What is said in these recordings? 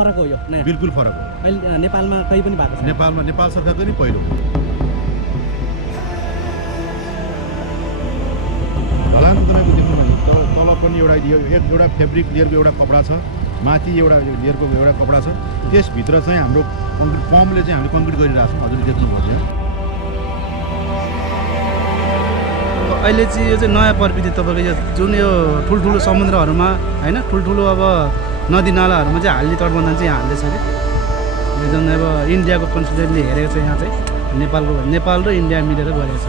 फरक हो यो नयाँ बिल्कुल फरक हो। अहिले नेपालमा कहीँ पनि भएको छैन। नेपाल सरकारको नि पहिलो ढलान त तपाईँको देख्नु भने तल पनि एउटा फेब्रिक लेयरको एउटा कपडा छ, माथि एउटा लेयरको एउटा कपडा छ, त्यसभित्र चाहिँ हाम्रो कङ्क्रिट पम्पले चाहिँ हामीले कङ्क्रिट गरिरहेको छौँ। हजुरले देख्नुभयो त्यहाँ। अहिले चाहिँ यो चाहिँ नयाँ प्रविधि तपाईँको यो जुन यो ठुल्ठुलो समुद्रहरूमा होइन ठुल्ठुलो अब नदी नालाहरूमा चाहिँ हाल्ने तटबन्धन चाहिँ हाल्दैछ कि यो जुन अब इन्डियाको कन्सुलेटले हेरेको छ यहाँ चाहिँ नेपाल र इन्डिया मिलेर गरेको छ।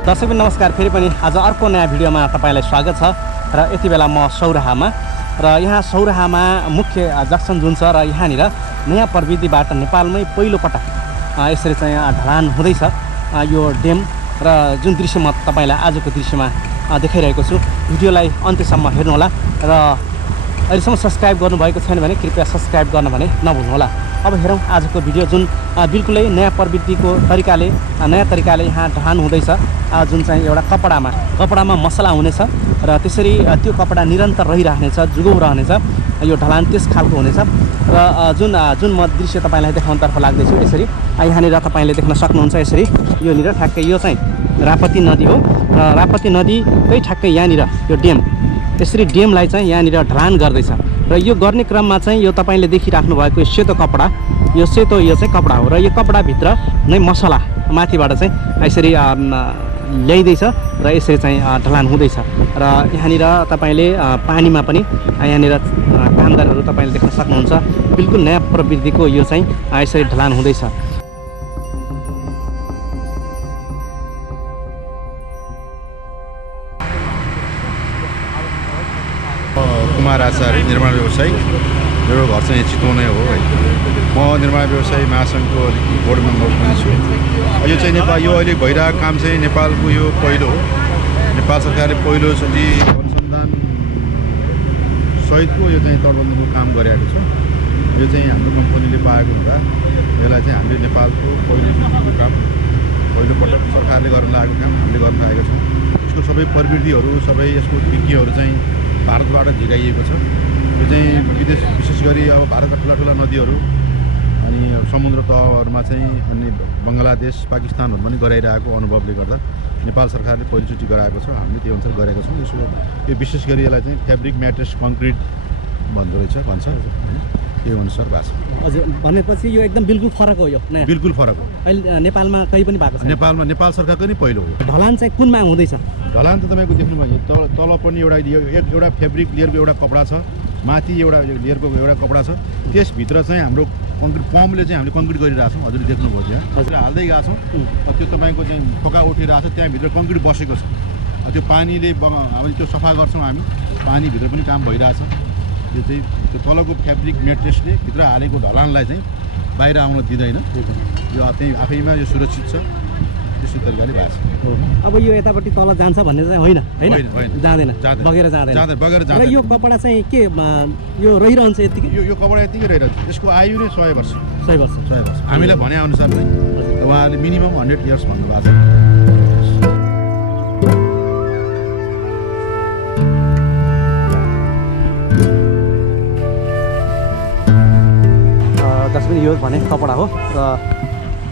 दर्शकबिन नमस्कार, फेरि पनि आज अर्को नयाँ भिडियोमा तपाईँलाई स्वागत छ। र यति बेला म सौराहामा र यहाँ सौराहामा मुख्य जक्सन जुन छ र यहाँनिर नयाँ प्रविधिबाट नेपालमै पहिलोपटक यसरी चाहिँ ढलान हुँदैछ यो ड्याम। र जुन दृश्य म तपाईँलाई आजको दृश्यमा देखाइरहेको छु, भिडियोलाई अन्त्यसम्म हेर्नुहोला र अहिलेसम्म सब्सक्राइब गर्नुभएको छैन भने कृपया सब्सक्राइब गर्न भने नभुल्नुहोला। अब हेरौँ आजको भिडियो जुन बिल्कुलै नयाँ प्रविधिको नयाँ तरिकाले यहाँ ढलान हुँदैछ। जुन चाहिँ एउटा कपडामा मसला हुनेछ र त्यसरी त्यो कपडा निरन्तर रहिरहनेछ, जुगौ रहनेछ। यो ढलान त्यस खालको हुनेछ र जुन म दृश्य तपाईँलाई देखाउनतर्फ लाग्दैछु। यसरी यहाँनिर तपाईँले देख्न सक्नुहुन्छ। यसरी योनिर ठ्याक्कै यो चाहिँ रापती नदी हो र रापती नदीकै ठ्याक्कै यहाँनिर यो ड्याम, यसरी ड्यामलाई चाहिँ यहाँनिर ढलान गर्दैछ। र यो गर्ने क्रममा चाहिँ यो तपाईँले देखिराख्नु भएको सेतो कपडा, यो चाहिँ कपडा हो र यो कपडाभित्र नै मसला माथिबाट चाहिँ यसरी ल्याइँदैछ र यसरी चाहिँ ढलान हुँदैछ। र यहाँनिर तपाईँले पानीमा पनि यहाँनिर कामदारहरू तपाईँले देख्न सक्नुहुन्छ। बिल्कुल नयाँ प्रविधिको यो चाहिँ यसरी ढलान हुँदैछ। कुमार आचार्य, निर्माण व्यवसायी। मेरो घर चाहिँ चितवनै हो है। म निर्माण व्यवसायी महासङ्घको बोर्ड मेम्बर पनि छु। यो चाहिँ यो अहिले भइरहेको काम चाहिँ नेपालको यो पहिलो हो। नेपाल सरकारले पहिलोचोटि अनुसन्धान सहितको यो चाहिँ तटबन्धनको काम गरेको छ। यो चाहिँ हाम्रो कम्पनीले पाएको हुँदा यसलाई चाहिँ हामीले नेपालको पहिलोचोटिको काम, पहिलोपटक सरकारले गर्न लागेको काम हामीले गर्न लागेका छौँ। यसको सबै प्रविधिहरू, सबै यसको विज्ञहरू चाहिँ भारतबाट झिकाइएको छ। यो चाहिँ विशेष गरी अब भारतका ठुला नदीहरू अनि समुद्र तहहरूमा चाहिँ अनि बङ्गलादेश, पाकिस्तानहरूमा पनि गराइरहेको अनुभवले गर्दा नेपाल सरकारले पहिलोचोटि गराएको छ। हामीले त्यो अनुसार गरेका छौँ। यसको यो विशेष गरी यसलाई चाहिँ फेब्रिक म्याट्रेस कङ्क्रिट भन्छ त्यो अनुसार भएको छ। हजुर, भनेपछि यो एकदम बिल्कुल फरक हो। यो नयाँ बिल्कुल फरक हो। अहिले नेपालमा कहीँ पनि भएको छैन। नेपाल सरकारको नि पहिलो हो। ढलान चाहिँ कुनमा हुँदैछ? ढलान त तपाईँको देख्नुभयो तल पनि एउटा फेब्रिक लेयरको एउटा कपडा छ, माथि एउटा लेयरको एउटा कपडा छ, त्यसभित्र चाहिँ हाम्रो कङ्क्रिट पम्पले चाहिँ हामीले कङ्क्रिट गरिरहेको छौँ। हजुरले देख्नुभयो त्यहाँ। हजुर हाल्दै गएको छौँ। त्यो तपाईँको चाहिँ फोका उठिरहेको छ, त्यहाँभित्र कङ्क्रिट बसेको छ। त्यो पानीले हामी त्यो सफा गर्छौँ। हामी पानीभित्र पनि काम भइरहेछ। यो चाहिँ त्यो तलको फेब्रिक मेट्रेसले भित्र हालेको ढलानलाई चाहिँ बाहिर आउन दिँदैन। यो त्यही आफैमा यो सुरक्षित छ। त्यस्तो तरिकाले भएको छ। अब यो यतापट्टि तल जान्छ भन्ने चाहिँ होइन, जाँदैन, बगेर जाँदैन। र यो कपडा चाहिँ के यो रहिरहन्छ यतिकै? यो कपडा यतिकै रहिरहन्छ। यसको आयु नै 100 वर्ष। 100 वर्ष। हामीलाई भने अनुसार चाहिँ उहाँहरूले मिनिमम 100 इयर्स भन्नुभएको छ। जसरी यो भने कपडा हो र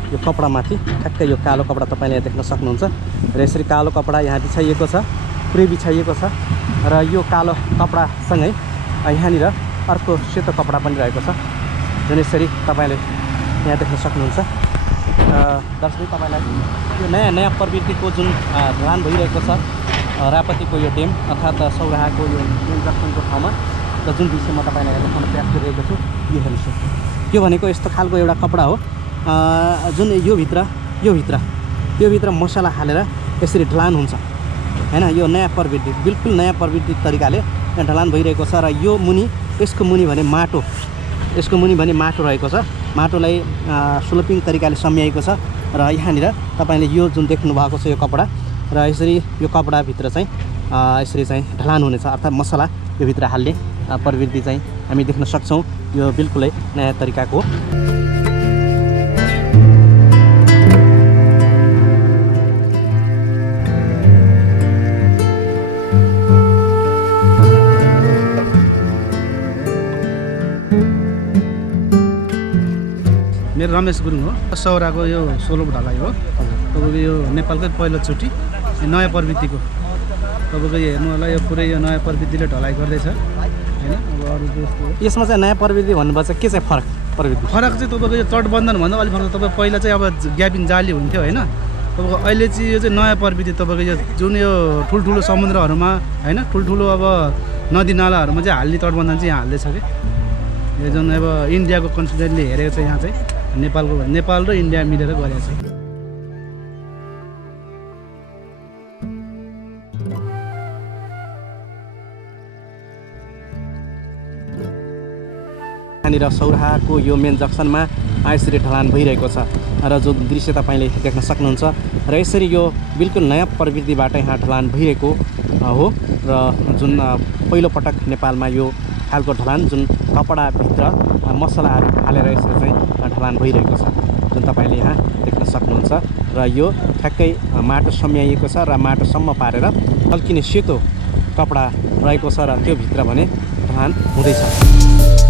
यो कपडामाथि ठ्याक्कै यो कालो कपडा तपाईँले देख्न सक्नुहुन्छ। र यसरी कालो कपडा यहाँ बिछाइएको छ, पुरै बिछाइएको छ। र यो कालो कपडासँगै यहाँनिर अर्को सेतो कपडा पनि रहेको छ, जुन यसरी तपाईँले यहाँ देख्न सक्नुहुन्छ। दर्शक तपाईँलाई यो नयाँ प्रविधिको जुन ढलान भइरहेको छ रापतीको यो ड्याम अर्थात् सौराहाको यो मेन जक्सनको ठाउँमा, र जुन दृश्य म तपाईँलाई देखाउन प्रयास गरिरहेको छु यो हेर्नुहोस्। यो भनेको यस्तो खालको एउटा कपडा हो जुन यो भित्र मसला हालेर यसरी ढलान हुन्छ हैन। यो नयाँ प्रविधि, बिल्कुल नयाँ प्रविधि तरिकाले ढलान भइरहेको छ। र यो यसको मुनि भने माटो रहेको छ। माटोलाई स्लोपिङ तरिकाले सम्याएको छ। र यहाँनिर तपाईँले यो जुन देख्नु भएको छ यो कपडा, र यसरी यो कपडाभित्र चाहिँ यसरी चाहिँ ढलान हुनेछ, अर्थात् मसला यो भित्र हाल्ने प्रविधि चाहिँ हामी देख्न सक्छौँ। यो बिल्कुलै नयाँ तरिकाको मेरो रमेश गुरुङ हो। सौराको यो 16 ढलाइ हो तपाईँको। यो नेपालकै पहिलोचोटि नयाँ प्रवृत्तिको तपाईँको हेर्नु होला। यो पुरै यो नयाँ प्रवृत्तिले ढलाइ गर्दैछ होइन। अब अरू जस्तो यसमा चाहिँ नयाँ प्रविधि भन्नुभएको चाहिँ के चाहिँ प्रविधि फरक चाहिँ तपाईँको यो तटबन्धनभन्दा अलिक फरक। तपाईँ पहिला चाहिँ अब ग्यापिङ जाली हुन्थ्यो होइन। तपाईँको अहिले चाहिँ यो चाहिँ नयाँ प्रविधि तपाईँको यो जुन यो ठुल्ठुलो समुद्रहरूमा होइन, ठुल्ठुलो अब नदी नालाहरूमा चाहिँ हाल्ने तटबन्धन चाहिँ यहाँ हाल्दैछ कि। यो जुन अब इन्डियाको कन्सल्टेन्टले हेरेको छ यहाँ चाहिँ नेपाल र इन्डिया मिलेर गरेको छ। यहाँनिर सौराहाको यो मेन जक्सनमा यसरी ढलान भइरहेको छ र जो दृश्य तपाईँले देख्न सक्नुहुन्छ। र यसरी यो बिल्कुल नयाँ प्रविधिबाट यहाँ ढलान भइरहेको हो र जुन पहिलोपटक नेपालमा यो खालको ढलान जुन कपडाभित्र मसलाहरू हालेर यसरी चाहिँ ढलान भइरहेको छ जुन तपाईँले यहाँ देख्न सक्नुहुन्छ। र यो ठ्याक्कै माटो सम्याइएको छ र माटोसम्म पारेर तल्किने सेतो कपडा रहेको छ र त्यो भित्र भने ढलान हुँदैछ।